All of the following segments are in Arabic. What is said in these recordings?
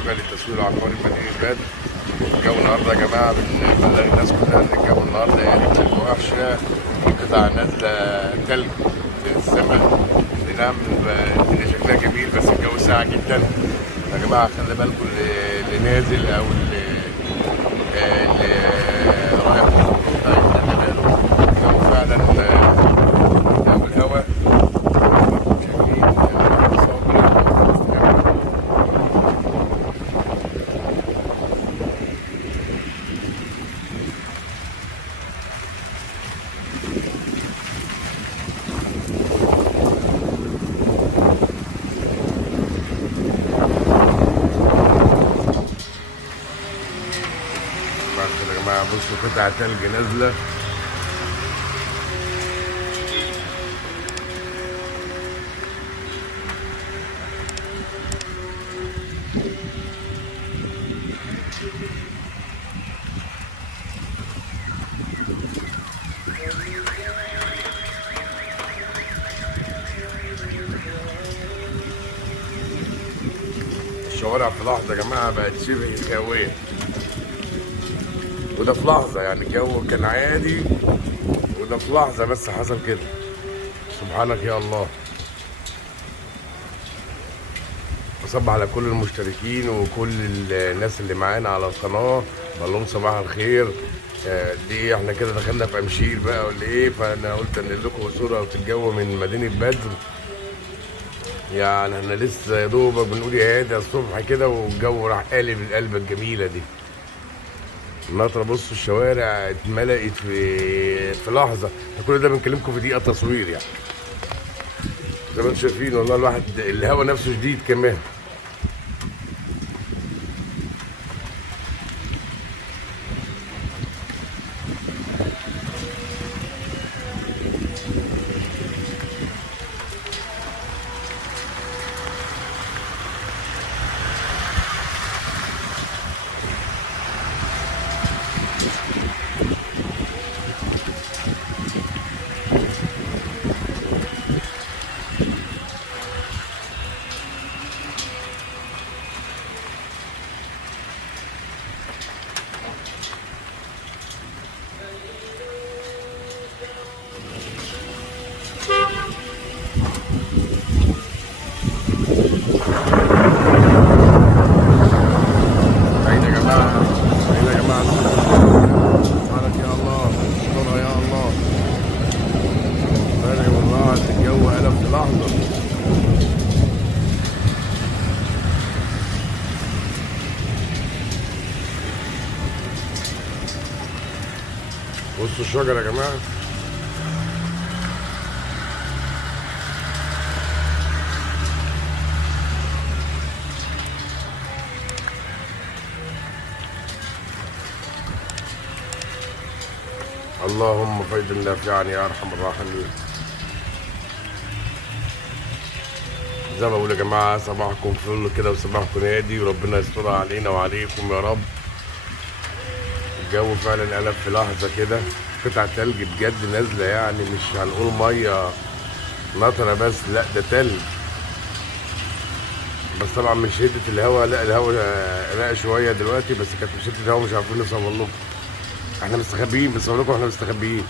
القديمه للتسويق العقاري في مدينه بدر. الجو النهارده يا جماعه بنبلغ الناس كلها ان الجو النهارده يعني بتبقى وحشه، في قطع نازله تلج من السماء. نعم الدنيا شكلها جميل بس الجو ساقع جدا يا جماعه. خلي بالكم اللي نازل او اللي رايح الخطوط يخلي باله. الجو فعلا او الهواء شايفين يا جماعه. بصوا قطع تلج نازله. الشوارع في لحظه يا جماعه بقت شبه خاويه، وده في لحظه. يعني الجو كان عادي وده في لحظه بس حصل كده. سبحانك يا الله. بصبح على كل المشتركين وكل الناس اللي معانا على القناه، بقول لهم صباح الخير. دي احنا كده دخلنا في امشير بقى ولا ايه؟ فانا قلت انقل لكم صوره الجو من مدينه بدر. يعني احنا لسه يا دوبك بنقول يا هادي الصبح كده والجو راح قالب القلبه الجميله دي. النطره بصوا الشوارع اتملقت في لحظه. احنا كل ده بنكلمكم في دقيقه تصوير يعني. زي ما انتم شايفين والله الواحد الهوا نفسه شديد كمان. سعيد يا جماعه، سعيد يا جماعه. سبحانك يا الله، استرها يا الله. فرق والله الجو قلب في لحظه. بصوا الشجر يا جماعه. اللهم فيض نافعا يا ارحم الراحمين. زي ما بقول يا جماعه صباحكم فل كده وصباحكم نادي، وربنا يسترها علينا وعليكم يا رب. الجو فعلا قلب في لحظه كده. قطع تلج بجد نازله، يعني مش هنقول ميه نطره بس، لا ده تلج. بس طبعا من شده الهواء، لا الهواء راق شويه دلوقتي، بس كانت من شده الهواء مش عارفين نصور لكم. احنا مستخبيين، بنصور لكم احنا مستخبيين.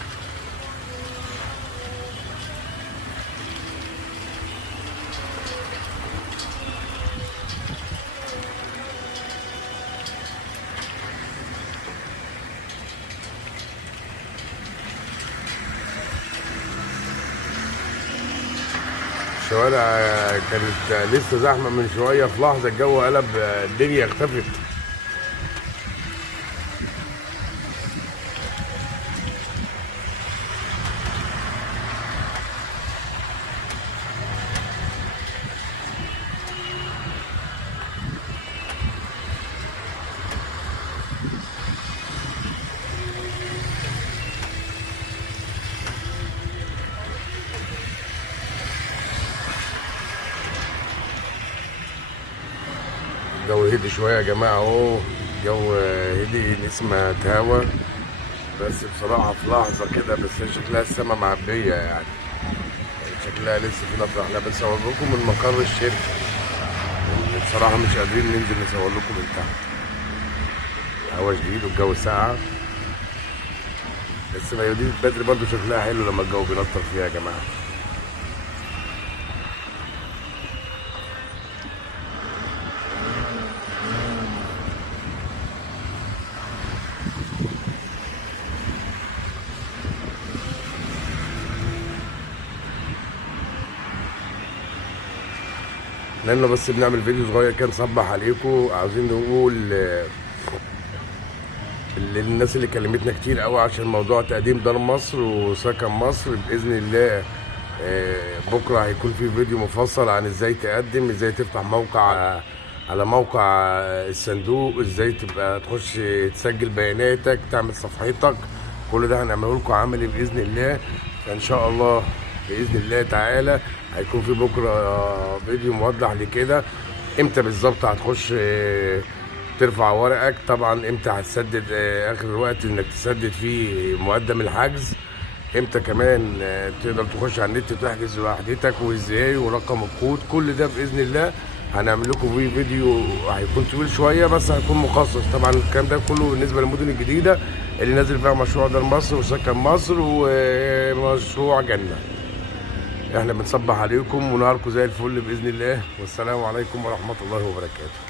الشوارع كانت لسه زحمه من شويه، في لحظه الجو قلب، الدنيا اختفت. الجو هدي شويه يا جماعه اهو. الجو هدي، نسمة هوا. بس بصراحه في لحظه كده، بس هي شكلها السما معبيه يعني. شكلها لسه في نطره. احنا بنصور لكم من مقر الشركه. بصراحة مش قادرين ننزل نصور لكم من تحت، الهوا شديد والجو ساقع، بس مدينة بدر برضو شكلها حلو لما الجو بينطر فيها يا جماعة. لأنه بس بنعمل فيديو صغير كان نصبح عليكم، عاوزين نقول للناس اللي كلمتنا كتير قوي عشان موضوع تقديم دار مصر وسكن مصر، بإذن الله بكرة هيكون في فيديو مفصل عن ازاي تقدم، ازاي تفتح موقع على موقع الصندوق، ازاي تبقى تخش تسجل بياناتك، تعمل صفحتك، كل ده هنعمله لكم عملي بإذن الله. فإن شاء الله بإذن الله تعالى هيكون في بكرة فيديو موضح لكده امتى بالظبط هتخش ترفع ورقك، طبعا امتى هتسدد اخر الوقت انك تسدد فيه مقدم الحجز، امتى كمان تقدر تخش على النت تحجز وحدتك وازاي ورقم الكود، كل ده باذن الله هنعمل لكم فيه فيديو هيكون طويل شويه بس هيكون مخصص. طبعا الكلام ده كله بالنسبه للمدن الجديده اللي نازل فيها مشروع دار مصر وسكن مصر ومشروع جنه. احنا بنصبح عليكم ونهاركم زي الفل باذن الله، والسلام عليكم ورحمه الله وبركاته.